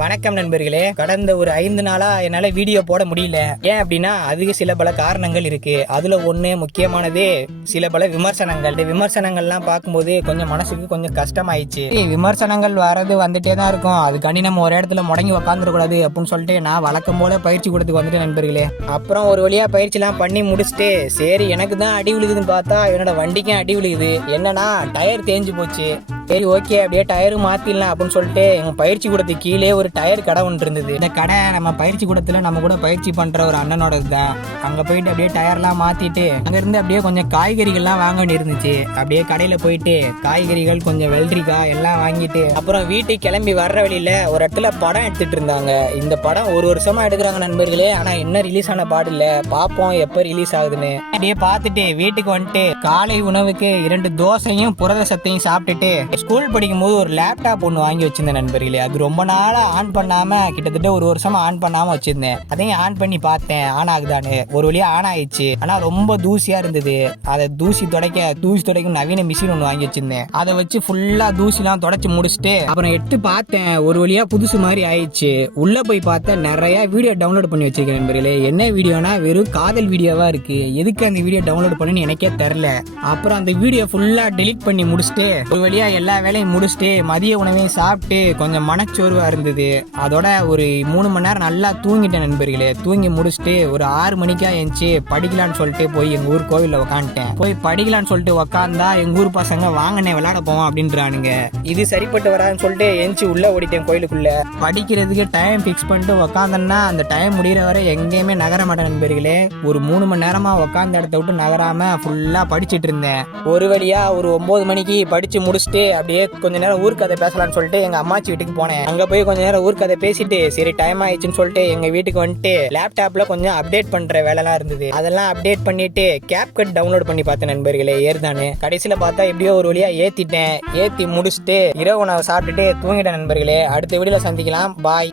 வணக்கம் நண்பர்களே. கடந்த ஒரு 5 நாளா என்னால வீடியோ போட முடியல. ஏன் அப்படின்னா அதுக்கு சில பல காரணங்கள் இருக்கு. அதுல ஒண்ணு முக்கியமானதே சில பல விமர்சனங்கள். இந்த விமர்சனங்கள்லாம் பார்க்கும்போது கொஞ்சம் மனசுக்கு கொஞ்சம் கஷ்டமாயிடுச்சு. விமர்சனங்கள் வரது வந்துட்டே தான் இருக்கும். அதுக்காண்டி நம்ம ஒரு இடத்துல முடங்கி உக்காந்துடக்கூடாது அப்படின்னு சொல்லிட்டு நான் வழக்கம் போல பயிற்சி கூடத்துக்கு வந்துட்டு நண்பர்களே. அப்புறம் ஒரு வழியா பயிற்சி எல்லாம் பண்ணி முடிச்சுட்டு சரி எனக்கு தான் அடி விழுகுதுன்னு பார்த்தா என்னோட வண்டிக்கும் அடி விழுகுது. என்னன்னா டயர் தேஞ்சு போச்சு. சரி ஓகே அப்படியே டயரும் மாத்திடலாம் அப்படின்னு சொல்லிட்டு எங்க பயிற்சி கூடத்துக்கு கீழே ஒரு டயர் கடை ஒன்று இருந்தது. இந்த கடை நம்ம பயிற்சி கூடத்துல நம்ம கூட பயிற்சி பண்ற ஒரு அண்ணனோட தான். அங்க போயிட்டு அப்படியே டயர்லாம் மாத்திட்டு அங்க இருந்து அப்படியே கொஞ்சம் காய்கறிகள்லாம் வாங்க வேண்டி இருந்துச்சு. அப்படியே கடையில போயிட்டு காய்கறிகள் கொஞ்சம் வெள்ளரிக்காய் எல்லாம் வாங்கிட்டு அப்புறம் வீட்டுக்கு கிளம்பி வர்ற வழியில ஒரு இடத்துல படம் எடுத்துட்டு இருந்தாங்க. இந்த படம் ஒரு வருஷமா எடுக்கிறாங்க நண்பர்களே. ஆனா என்ன ரிலீஸ் ஆன பாடு இல்ல. பாப்போம் எப்ப ரிலீஸ் ஆகுதுன்னு. அப்படியே பார்த்துட்டு வீட்டுக்கு வந்துட்டு காலை உணவுக்கு 2 தோசையும் புரதசத்தையும் சாப்பிட்டுட்டு ஸ்கூல் படிக்கும் போது ஒரு லேப்டாப் ஒன்று வாங்கி வச்சிருந்தேன் நண்பர்களே. அது ரொம்ப நாளா ஆன் பண்ணாம கிட்டத்தட்ட ஒரு வருஷமா ஆன் பண்ணாம வச்சிருந்தேன். அதையும் ஆன் பண்ணி பார்த்தேன் ஆன் ஆகுதான்னு. ஒரு வழியா ஆன் ஆயிடுச்சு. ஆனா ரொம்ப தூசியா இருந்தது. அதை தூசி துடைக்கும் நவீன மிஷின் ஒன்று வாங்கி வச்சிருந்தேன். அதை வச்சு ஃபுல்லா தூசிலாம் தொடச்சு முடிச்சுட்டு அப்புறம் எடுத்து பார்த்தேன். ஒரு வழியா புதுசு மாதிரி ஆயிடுச்சு. உள்ள போய் பார்த்தேன் நிறைய வீடியோ டவுன்லோட் பண்ணி வச்சிருக்கேன் நண்பர்களே. என்ன வீடியோனா வெறும் காதல் வீடியோவா இருக்கு. எதுக்கு அந்த வீடியோ டவுன்லோட் பண்ணி எனக்கே தெரியல. அப்புறம் அந்த வீடியோ ஃபுல்லா டெலீட் பண்ணி முடிச்சுட்டு ஒரு வழியா எல்லா வேலையும் முடிச்சுட்டு மதிய உணவையும் சாப்பிட்டு கொஞ்சம் மனச்சோர்வா இருந்தது. அதோட ஒரு 3 மணி நேரம் நல்லா தூங்கிட்டேன் நண்பர்களே. தூங்கி முடிச்சுட்டு ஒரு 6 மணிக்கா எழுந்துச்சு படிக்கலான்னு சொல்லிட்டு போய் எங்க ஊர் கோவில்ல உக்காந்துட்டேன். போய் படிக்கலான்னு சொல்லிட்டு உக்காந்தா எங்க ஊர் பசங்க வாங்கினே விளையாட போவோம் அப்படின்றானுங்க. இது சரிப்பட்டு வராதுன்னு சொல்லிட்டு எழுந்துச்சு உள்ள ஓடிட்டேன் கோயிலுக்குள்ள. படிக்கிறதுக்கு டைம் பிக்ஸ் பண்ணிட்டு உக்காந்தேன்னா அந்த டைம் முடிகிற வரை எங்கேயுமே நகர மாட்டேன் நண்பர்களே. ஒரு 3 மணி நேரமா உக்காந்த இடத்த விட்டு நகராம ஃபுல்லா படிச்சுட்டு இருந்தேன். ஒரு வழியா ஒரு 9 மணிக்கு படிச்சு முடிச்சுட்டு அப்படியே கொஞ்ச நேரம் ஊர்க்கதை பேசலாம்னு சொல்லிட்டு எங்க அம்மாச்சி வீட்டுக்கு போனேன். அங்க போய் கொஞ்ச நேரம் ஊர்க்கதை பேசிட்டு சரி டைம் ஆயிடுச்சுன்னு சொல்லிட்டு எங்க வீட்டுக்கு வந்துட்டு லேப்டாப்ல கொஞ்சம் அப்டேட் பண்ற வேலைலாம் இருந்தது. அதெல்லாம் அப்டேட் பண்ணிட்டு CapCut டவுன்லோட் பண்ணி பார்த்தேன் நண்பர்களே. ஏறுதானு கடைசியில பார்த்தா எப்படியோ ஒரு வழியா ஏத்தி முடிச்சுட்டு இரவு உணவை சாப்பிட்டுட்டு தூங்கிட்டேன் நண்பர்களே. அடுத்த வீடியோல சந்திக்கலாம். பாய்.